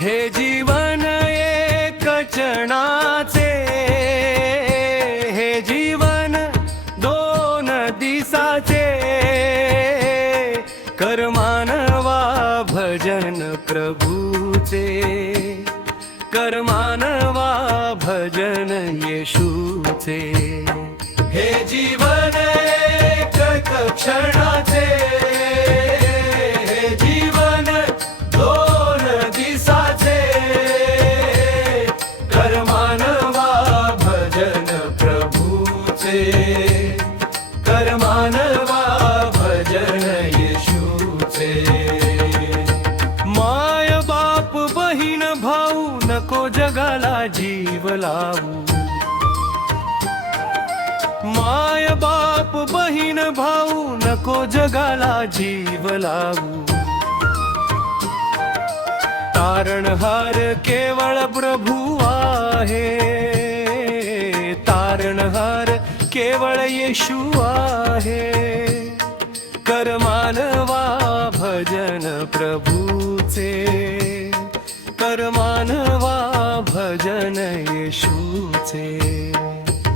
हे जीवन एक क्षणाचे, हे जीवन दोन दिसाचे, कर मानवा भजन प्रभूचे, कर मानवा भजन येशूचे। हे जीवन एक क्षणाचे, हे जीवन दोन दिसाचे, कर मानवा भजन प्रभूचे, कर मानवा भजन येशूचे। माय बाप बहीण भाऊ नको जगाला जीव लावू, माय बाप बहीण भाऊ नको जगाला जीव लावू। तारणहार केवळ प्रभू आहे, तारणहार केवळ येशू आहे, कर मानवा भजन प्रभूचे, कर मानवा भजन येशूचे।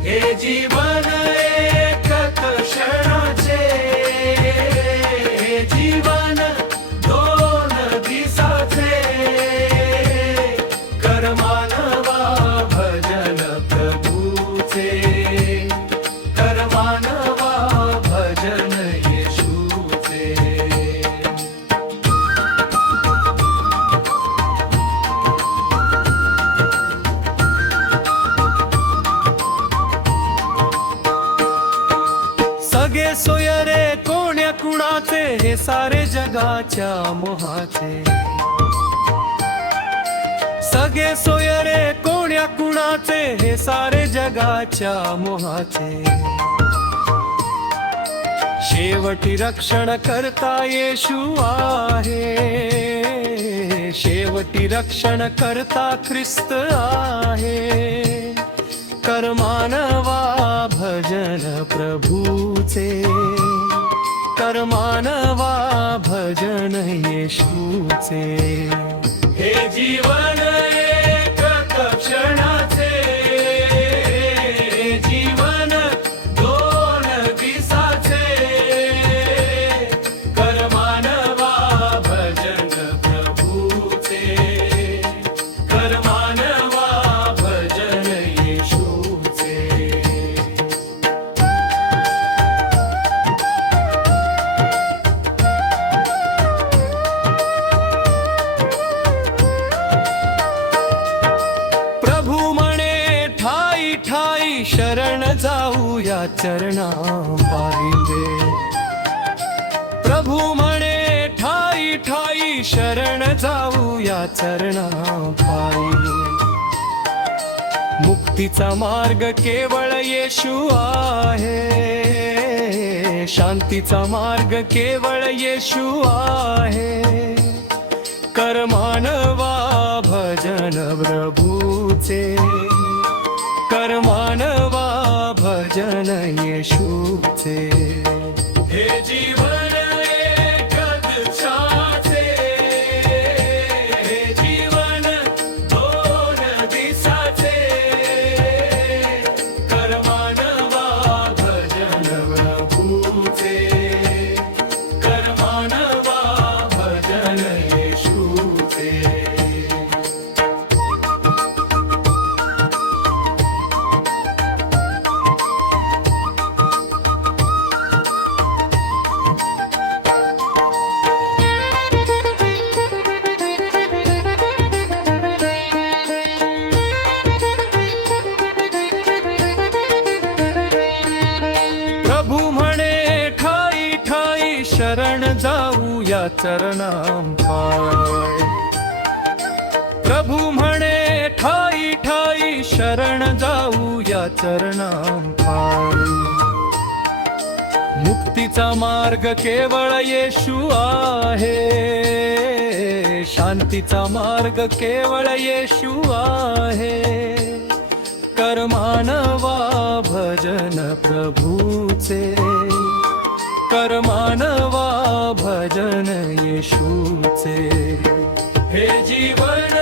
हे जीवन एक क्षणाचे, हे जीवन दोन दिसाचे, कर मानवा भजन प्रभूचे, कर मानवा भजन येशूचे। सगळे सोयरे कोण्या कुणाचे, हे सारे जगाच्या मोहाचे, सगळे सोयरे कोण्या कुणाचे, हे सारे जगाच्या मोहाचे। शेवटी रक्षण करता येशू आहे, शेवटी रक्षण करता ख्रिस्त आहे, कर मानवा भजन प्रभूचे, कर मानवा भजन येशूचे। हे जीवन एक क्षणाचे, हे जीवन दोन दिसाचे, कर मानवा भजन प्रभूचे, कर मानवा भजन येशूचे। प्रभू म्हणे ठाई ठाई शरण जाऊ या चरणा पाहिले, प्रभू म्हणे ठाई ठाई शरण जाऊ या चरणा पाहिले। मुक्तीचा मार्ग केवळ येशू आहे, शांतीचा मार्ग केवळ येशू आहे, कर मानवा भजन प्रभूचे, कर मानवा भजन येशूचे। हे जीवन एक क्षणाचे, हे जीवन दोन दिसाचे, कर मानवा भजन प्रभूचे, कर मानवा भजन येशूचे। प्रभू म्हणे ठाई ठाई शरण जाऊ या चरणांपाय, प्रभू म्हणे ठाई ठाई शरण जाऊ या चरणांपाय। मुक्तीचा मार्ग केवळ येशू आहे, शांतीचा मार्ग केवळ येशू आहे, कर मानवा भजन प्रभूचे, कर मानवा भजन येशूचे। हे जीवन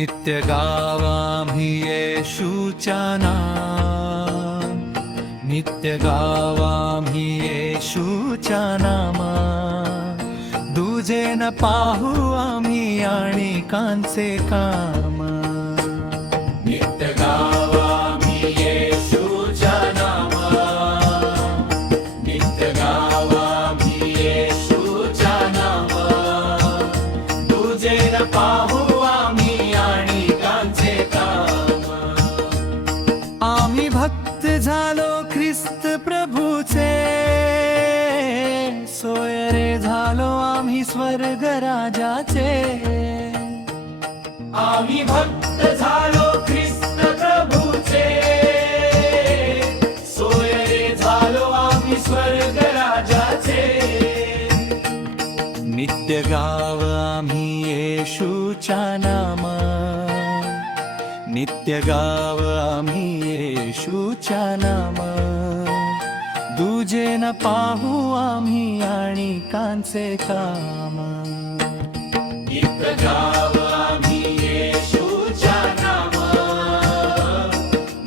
नित्य गावा आम्ही येशूच्या नाम, नित्य गावा आम्ही येशूच्या नामा, दुजे न पाहू आम्ही आणिकांचे काम. नित्य गावा आम्ही येशूच्या नामा, नित्य गावा आम्ही येशूच्या नामा, दुजे न पाहू आम्ही आणिकांचे काम. आम्ही भक्त झालो ख्रिस्त प्रभूचे, सोयरे झालो आम्ही स्वर्ग राजाचे. आम्ही भक्त झालो ख्रिस्त प्रभूचे, सोयरे झालो आम्ही स्वर्ग राजाचे. नित्य गाव आम्ही येशूच्या नामा, नित्य गाव आम्ही येशूच्या नामा, दुजे न पाहू आम्ही आणिकांचे काम. नित्य गाव आम्ही येशूच्या नामा,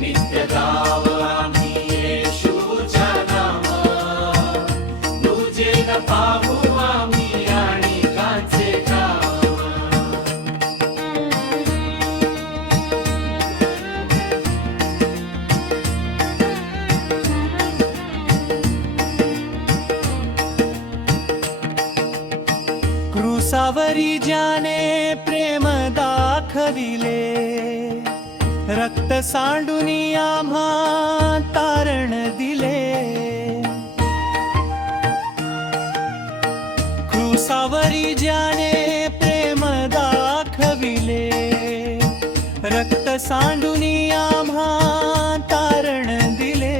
नित्य गाव आम्ही येशूच्या नामा, दुजे न पाहू आम्ही आणिकांचे काम. क्रूसावरी ज्याने प्रेम दाखविले, रक्त सांडूनी आम्हा तारण दिले. क्रूसावरी ज्याने प्रेम दाखविले, रक्त सांडूनी आम्हा तारण दिले.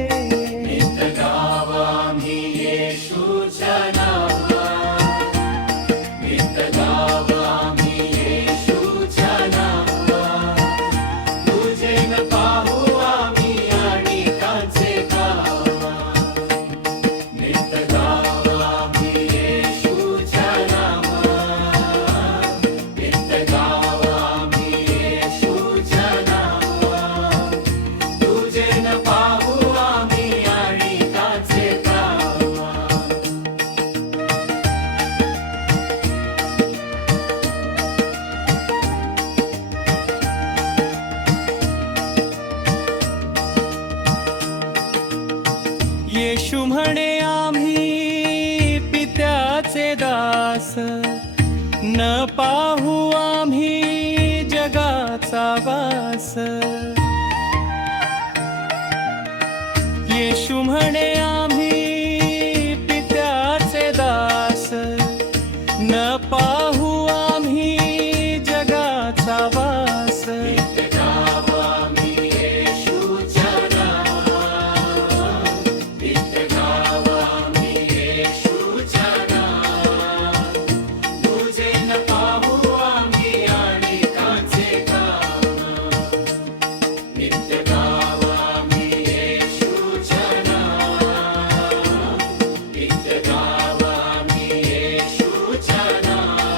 नित्य गाव आम्ही येशूच्या नामा, नित्य गाव आम्ही येशूच्या नामा, दुजे न पाहू आम्ही आणिकांचे काम. नित्य गाव आम्ही येशूच्या नामा, नित्य गाव आम्ही येशूच्या नामा, दुजे न पाहू आम्ही आणिकांचे काम. येशू म्हणे आम्ही पित्याचे दास, न पाहू आम्ही जगाचा वास. येशू म्हणे आम्ही पित्याचे दास, न पाहू आम्ही जगाचा वास. नित्य गाव आम्ही येशूच्या नामा, नित्य गाव आम्ही येशूच्या नामा, दुजे न पाहू आम्ही आणिकांचे काम. नित्य गाव आम्ही येशूच्या नामा, नित्य गाव आम्ही येशूच्या नामा,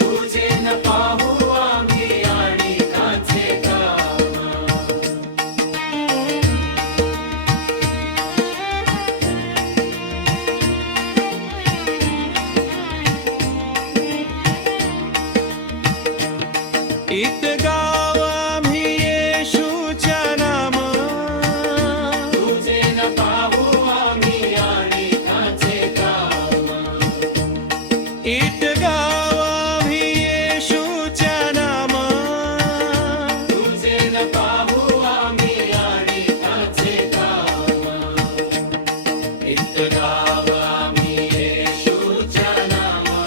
दुजे न पाहू आम्ही आणिकांचे काम. इत गाव आम्ही येशूच्या नामा, दुजे न पाहू आम्ही आणिकांचे काम. इत गाव आम्ही येशूच्या नामा, दुजे न पाहू आम्ही आणिकांचे काम. इत गाव आम्ही येशूच्या नामा,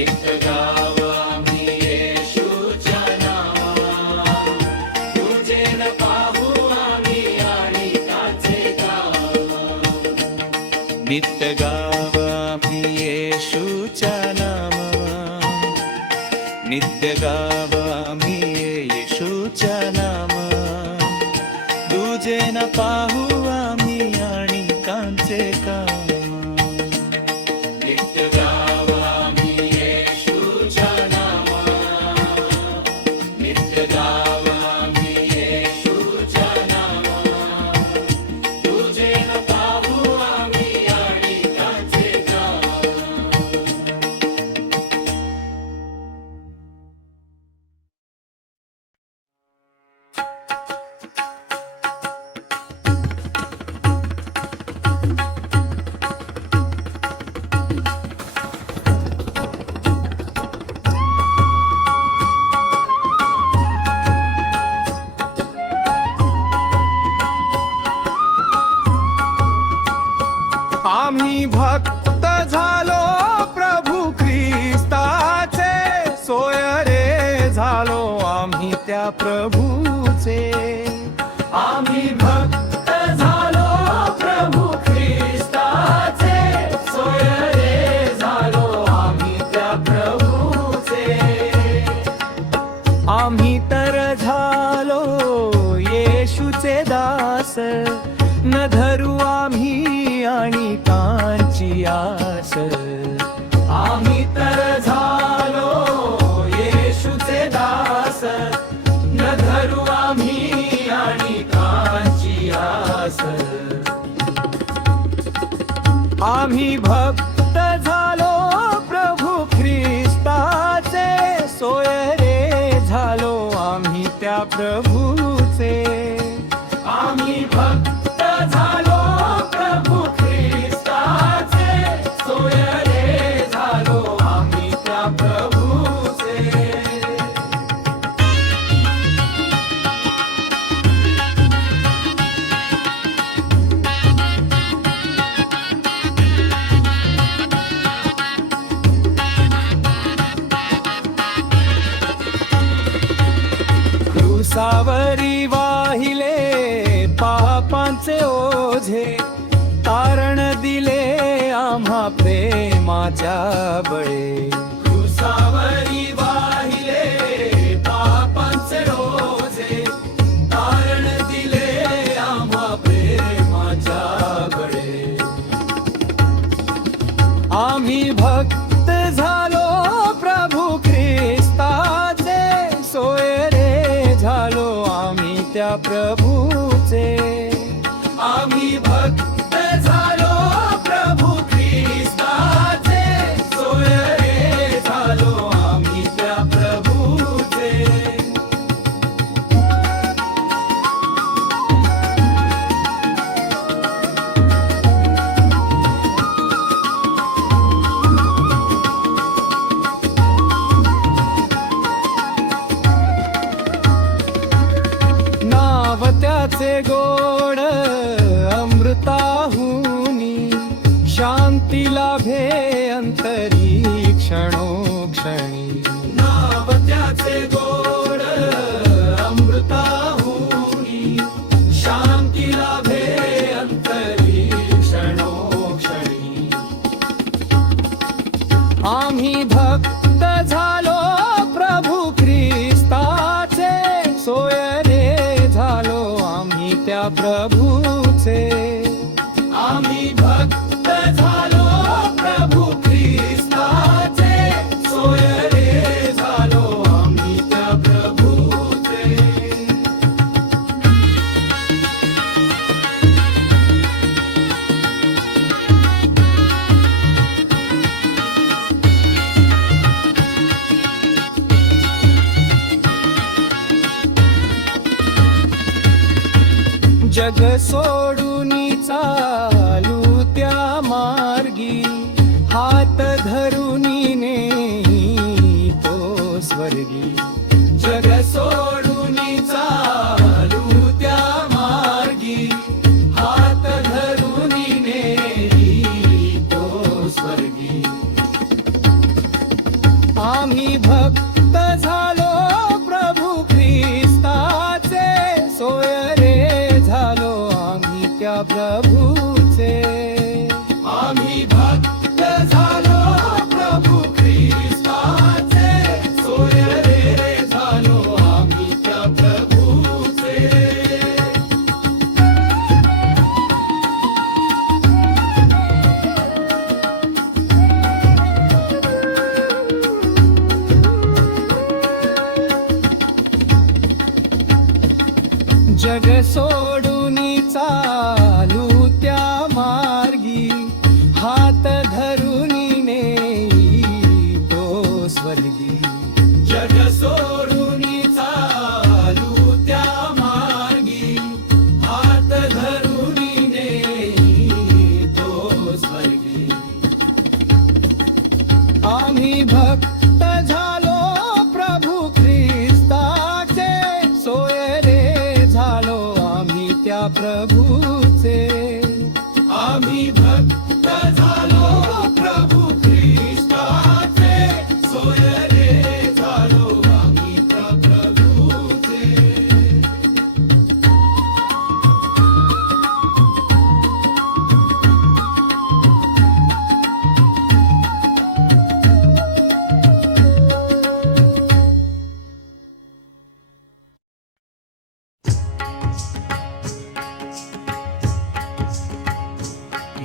इत गाव आम्ही येशूच्या नामा, दुजे न पाहू आम्ही आणिकांचे काम. नित्य गाव आम्ही येशूच्या नामा, नित्य गाव आम्ही येशूच्या नामा, दुजे न पाहू आम्ही आणिकांचे काम. नित्य गाव आम्ही येशूच्या नामा, प्रभूचे. आम्ही भक्त झालो प्रभू ख्रिस्ताचे, सोयरे झालो आम्ही त्या प्रभूचे. आम्ही तर झालो येशूचे दास, न धरू आम्ही आणि कांची आस. आम्ही तर झालो येशूचे दास, न धरू आम्ही आणि कांची आस. आम्ही भक्त झालो प्रभू ख्रिस्ताचे, सोयरे झालो आम्ही त्या प्रभूचे. आम्ही भक्त झालो प्रभू ख्रिस्ताचे, सोयरे झालो आम्ही त्या प्रभूचे. क्रूसावरी वाहिले पापांचे ओझे, तारण दिले आम्हा प्रेमाच्या बळे. क्रूसावरी वाहिले पापांचे ओझे, तारण दिले आम्हा प्रेमाच्या बळे. आम्ही भक्त झालो प्रभू ख्रिस्ताचे, सोयरे झालो आम्ही त्या प्रभूचे. आम्ही भक्त झालो प्रभू ख्रिस्ताचे, सोयरे झालो आम्ही त्या प्रभूचे. नाव त्याचे गोड अमृताहुनी, शांती लाभे अंतरी क्षणोक्षणी. नाव त्याचे गोड अमृताहुनी, शांती लाभे अंतरी क्षणोक्षणी. आम्ही भक्त झालो प्रभू ख्रिस्ताचे, सोयरे झालो आम्ही त्या प्रभूचे. आम्ही भक्त झालो प्रभू ख्रिस्ताचे, सोयरे झालो आम्ही त्या प्रभूचे. जग सोडूनी चालू त्या मार्गी, हात धरूनी नेई तो स्वर्गी. जग सोडूनी चालू त्या मार्गी, हात धरूनी नेई तो स्वर्गी. आम्ही भक्त झालो प्रभू ख्रिस्ताचे, सोयरे झालो आम्ही त्या प्रभूचे. आम्ही भक्त झालो प्रभू ख्रिस्ताचे, सोयरे झालो आम्ही त्या प्रभूचे. जग सोडूनी चालू त्या मार्गी, हात धरूनी नेई तो स्वर्गी. जग सोडूनी चालू त्या मार्गी, हात धरूनी नेई तो स्वर्गी. आम्ही भक्त झालो प्रभू ख्रिस्ताचे, सोयरे झालो आम्ही त्या प्रभूचे. आम्ही भक्त झालो प्रभू ख्रिस्ताचे, सोयरे झालो आम्ही त्या प्रभूचे.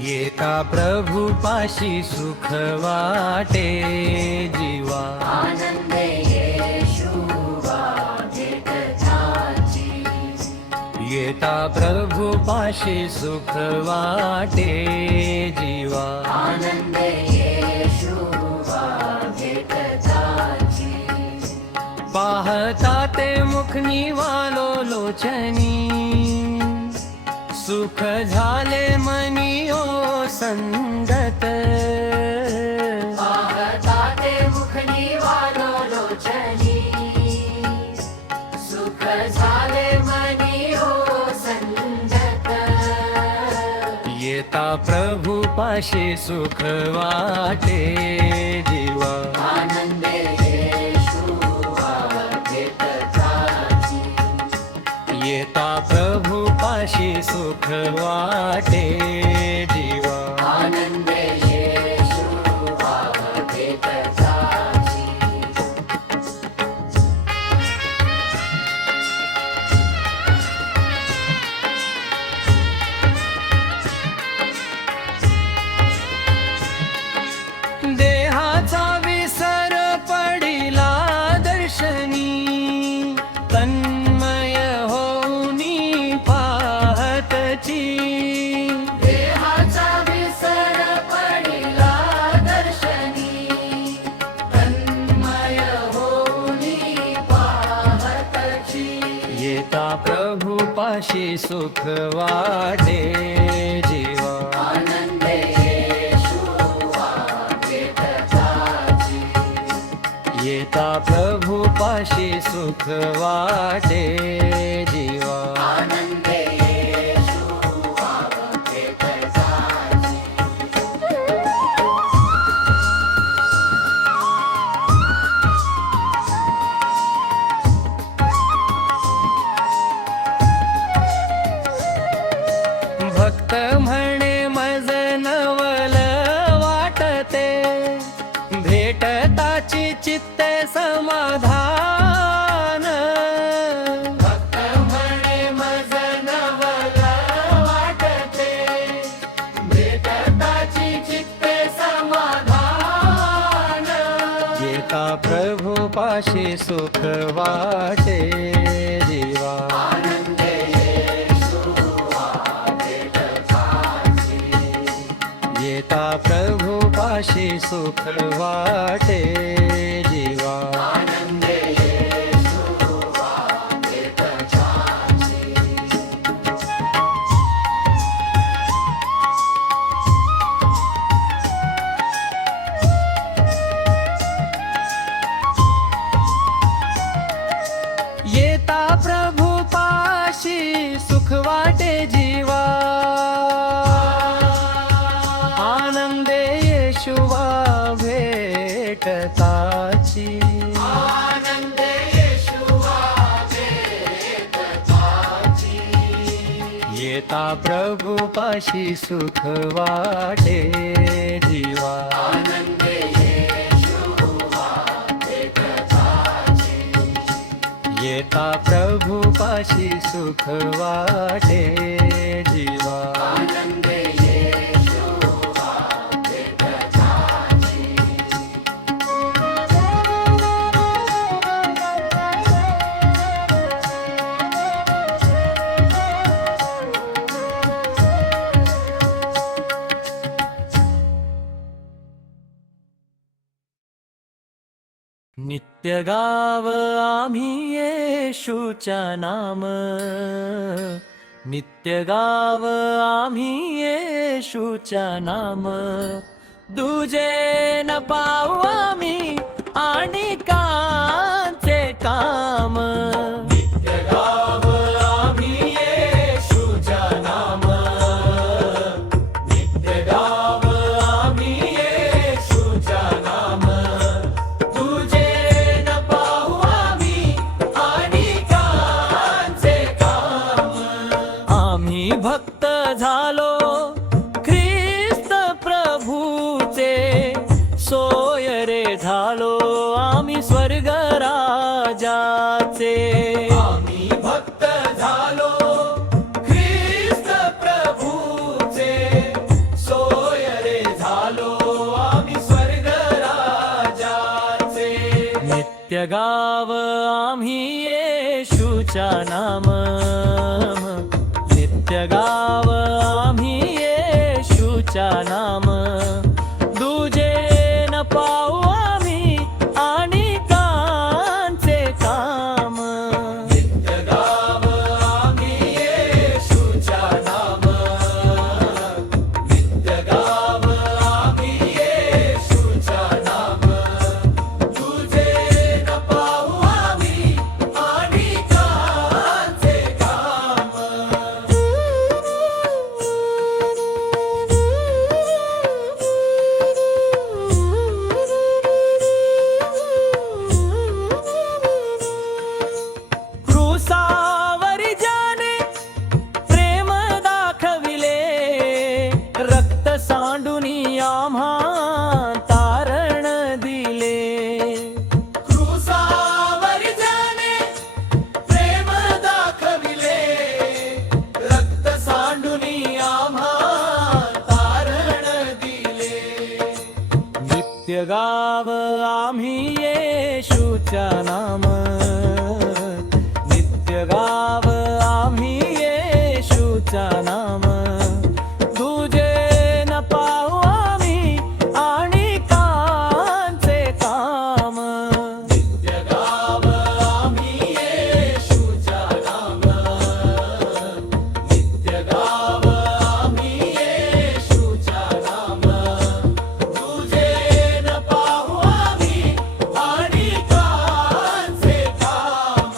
येता प्रभू पाशी सुख वाटे जीवा, आनंदे येशुवा भेटताची, येता प्रभू पाशी सुख वाटे जीवा, आनंदे येशुवा भेटताची, पाहता ते मुख निवालो लोचनी, सुख झाले मनी ओ संगत, पाहता ते मुख निवालो लोचनी, सुख झाले मनी हो संगत, येता प्रभू पाशी सुख वाटे जीवा, आनंदे येशुवा भेटताची, येता प्रभू पाशी सुख वाटे जीवा, आनंदे येशुवा भेटताची, देहाचा विसर पडिला दर्शनी, तन्मय होऊनी पाहतची, देहाचा विसर पडिला दर्शनी, तन्मय होऊनी पाहतची, येता प्रभू पाशी सुख वाटे जीवा, आनंदे येशुवा भेटताची, येता प्रभू पाशी सुख वाटे जीवा, आनंदे येशुवा भेटताची, भक्त म्हणे मज नवल वाटते, भेटताची चित्ते समाधान, भक्त म्हणे मज नवल वाटते, भेटताची चित्ते समाधान, येता प्रभू पाशी सुख वाटे जीवा, आनंदे येशुवा भेटताची, येता प्रभू पाशी सुख वाटे जीवा, आनंदे येशुवा भेटताची, येता प्रभू पाशी सुख वाटे जीवा, आनंदे येशुवा भेटताची, आनंदे येशुवा भेटताची, येता प्रभू पाशी सुख वाटे जीवा, आनंदे येशुवा भेटताची, येता प्रभू पाशी सुख वाटे जीवा, आनंदे येशुवा भेटताची, नित्य गाव आम्ही येशूच्या नाम, नित्य गाव आम्ही येशूच्या नाम, दुजे न पाहू आम्ही आणि कांचे काम, नित्य गाव आम्ही येशूच्या नाम, नित्य गाव आम्ही येशूच्या नाम, तुझे न पाहू आम्ही आणि कांचे काम, आम्ही भक्त झालो ख्रिस्त प्रभूचे, सोय रे झालो आम्ही स्वर्ग राजाचे, आम्ही भक्त झालो ख्रिस्त प्रभूचे, सो येशूच्या नाम नित्य गाव आम्ही येशूच्या नाम दुजे न पाहू आम्ही आणि कांचे काम नित्य गाव आम्ही येशूच्या नाम नित्य गाव आम्ही येशूच्या नाम तुझे न पाहू आम्ही आणि कांचे काम क्रूसावरी ज्याने प्रेम दाखविले रक्त सांडूनी आम्हा तारण दिले क्रूसावरी ज्याने प्रेम दाखविले रक्त सांडूनी आम्हा तारण दिले नित्य गाव आम्ही येशूच्या नाम नित्य गाव आम्ही येशूच्या नाम तुझे न पाहू आम्ही आणि कांचे काम नित्य गाव आम्ही येशूच्या नाम नित्य गाव आम्ही येशूच्या नाम तुझे न पाहू आम्ही आणि कांचे काम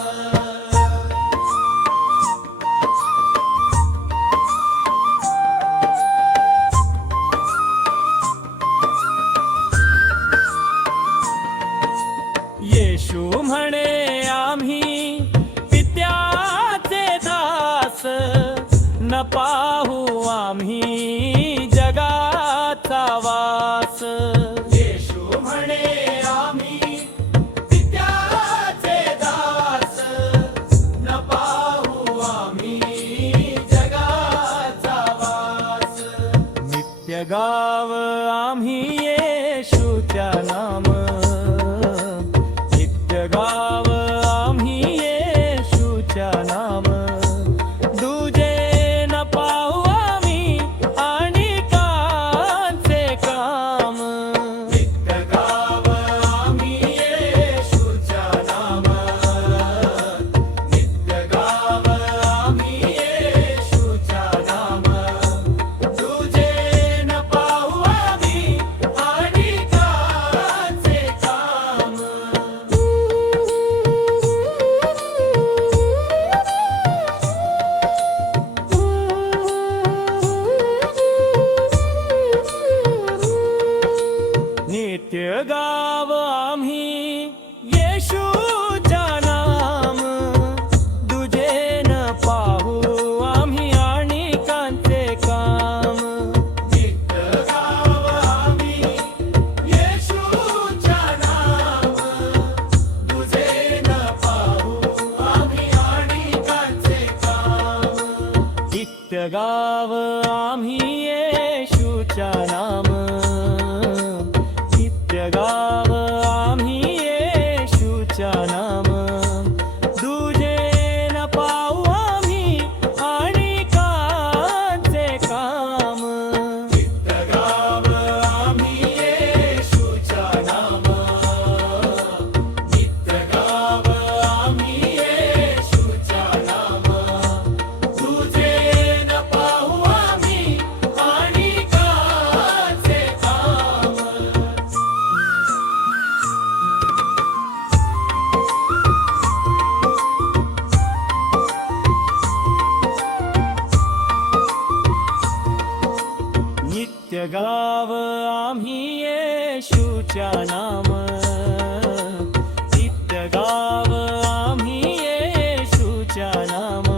येशू म्हणे आम्ही पित्याचे दास न पाहू आम्ही जगाचा वास येशू म्हणे आम्ही पित्याचे दास न पाहू आम्ही जगाचा वास नित्य गाव आम्ही येशूच्या नाम नित्य गाव आम्ही येशूच्या नाम दुजे न पाहू आम्ही आणि कांचे काम नित्य गाव आम्ही येशूच्या नाम नित्य गाव आम्ही येशूच्या नाम तुझे न पाहू आम्ही आणि कांचे काम नित्य गाव आम्ही येशूच्या नाम दुजे न पाहू आम्ही आणि कांचे काम नित्य गाव आम्ही येशूच्या नाम दुजे न पाहू आम्ही आणि कांचे काम नित्य गाव आम्ही येशूच्या नाम नित्य गाव आम्ही येशूच्या नाम दुजे न पाहू आम्ही आणि कांचे काम नित्य गाव आम्ही येशूच्या नाम नित्य गाव आम्ही येशूच्या नाम तुझे न पाहू आम्ही आणि कांचे काम नित्य गाव आम्ही येशूच्या नाम नित्य गाव आम्ही येशूच्या नाम